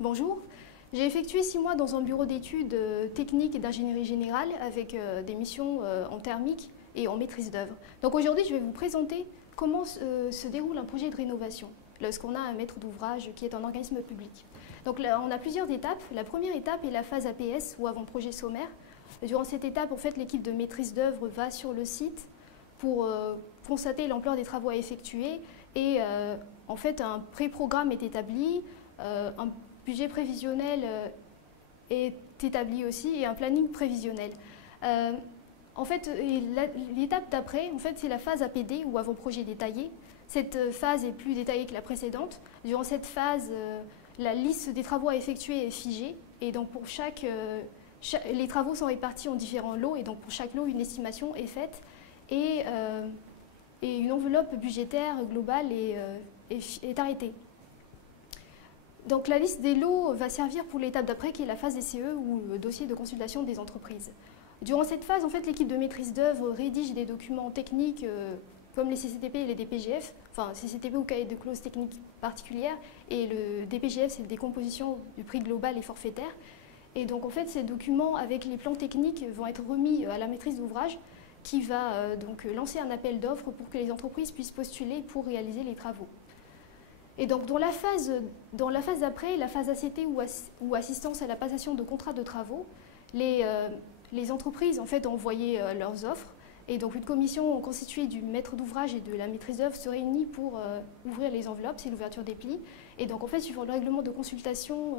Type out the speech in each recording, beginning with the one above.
Bonjour, j'ai effectué 6 mois dans un bureau d'études techniques et d'ingénierie générale avec des missions en thermique et en maîtrise d'œuvre. Donc aujourd'hui, je vais vous présenter comment se déroule un projet de rénovation lorsqu'on a un maître d'ouvrage qui est un organisme public. Donc là, on a plusieurs étapes. La première étape est la phase APS ou avant-projet sommaire. Durant cette étape, en fait, l'équipe de maîtrise d'œuvre va sur le site pour constater l'ampleur des travaux à effectuer et en fait, un pré-programme est établi, un budget prévisionnel est établi aussi et un planning prévisionnel. En fait, l'étape d'après, en fait, c'est la phase APD ou avant-projet détaillé. Cette phase est plus détaillée que la précédente. Durant cette phase, la liste des travaux à effectuer est figée et donc pour les travaux sont répartis en différents lots et donc pour chaque lot, une estimation est faite et une enveloppe budgétaire globale est arrêtée. Donc la liste des lots va servir pour l'étape d'après qui est la phase DCE ou le dossier de consultation des entreprises. Durant cette phase, en fait, l'équipe de maîtrise d'œuvre rédige des documents techniques comme les CCTP et les DPGF, enfin CCTP ou cahier de clauses techniques particulières et le DPGF c'est la décomposition du prix global et forfaitaire. Et donc en fait ces documents avec les plans techniques vont être remis à la maîtrise d'ouvrage qui va donc lancer un appel d'offres pour que les entreprises puissent postuler pour réaliser les travaux. Et donc dans la phase d'après, la phase ACT ou assistance à la passation de contrats de travaux, les entreprises en fait ont envoyé leurs offres et donc une commission constituée du maître d'ouvrage et de la maîtrise d'œuvre se réunit pour ouvrir les enveloppes, c'est l'ouverture des plis. Et donc en fait suivant le règlement de consultation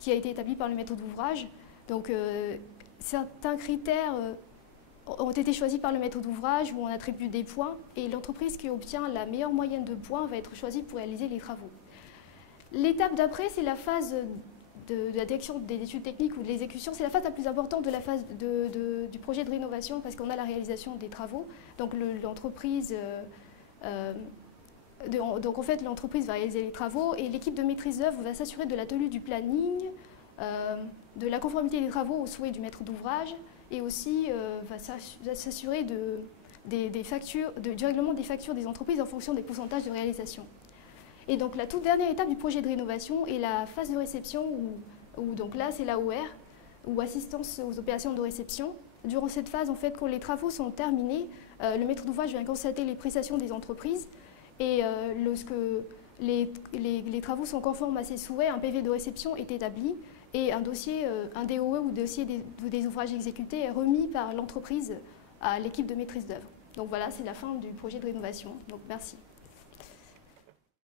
qui a été établi par le maître d'ouvrage, donc certains critères ont été choisis par le maître d'ouvrage où on attribue des points et l'entreprise qui obtient la meilleure moyenne de points va être choisie pour réaliser les travaux. L'étape d'après, c'est la phase de la direction des études techniques ou de l'exécution. C'est la phase la plus importante de la phase du projet de rénovation parce qu'on a la réalisation des travaux. Donc l'entreprise donc en fait, l'entreprise va réaliser les travaux et l'équipe de maîtrise d'œuvre va s'assurer de la tenue du planning, de la conformité des travaux aux souhaits du maître d'ouvrage et aussi va s'assurer du règlement des factures des entreprises en fonction des pourcentages de réalisation. Et donc la toute dernière étape du projet de rénovation est la phase de réception où donc là c'est l'AOR ou assistance aux opérations de réception. Durant cette phase, en fait, quand les travaux sont terminés, le maître d'ouvrage vient constater les prestations des entreprises et lorsque les travaux sont conformes à ses souhaits, un PV de réception est établi et un dossier, un DOE ou dossier des ouvrages exécutés est remis par l'entreprise à l'équipe de maîtrise d'œuvre. Donc voilà, c'est la fin du projet de rénovation. Donc merci.